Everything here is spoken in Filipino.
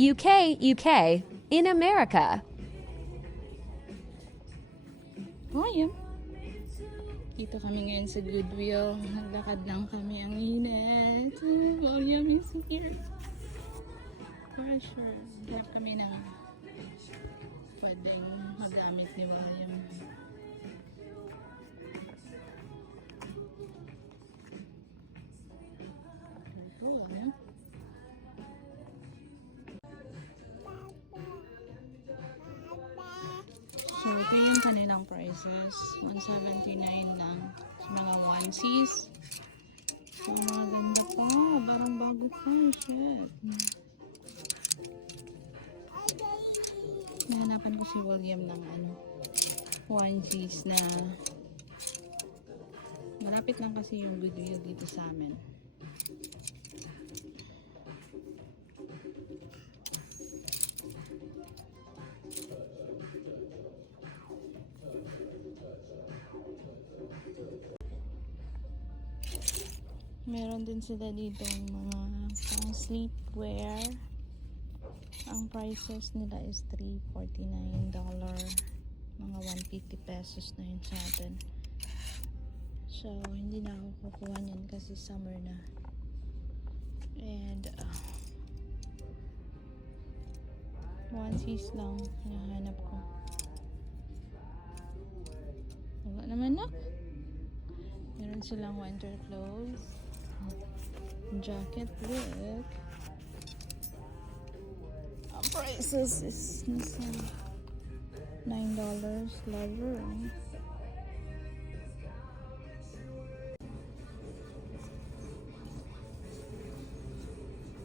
UK in America. Oh, yan. Dito kami ngayon sa Goodwill. Naglakad lang kami. Ang init. William is here. For sure. Hanap kami ng pwedeng magamit ni William. Ito lang. So, ito yung kanilang prices. 179 lang. Sa mga onesies. So, mga ganda pa. Parang bago pa. Shit. Nahanapan ko si William ng onesies na malapit lang kasi yung Goodwill dito sa amin. Meron din sila dito mga pang sleepwear. Ang prices nila is $349. Mga 150 pesos na yun sa atin. So, hindi na ako kukuha niyan kasi summer na. And, onesies lang hinahanap ko. Wala naman na. Meron silang winter clothes. Jacket, look. Ang prices is nasa $9. Lover.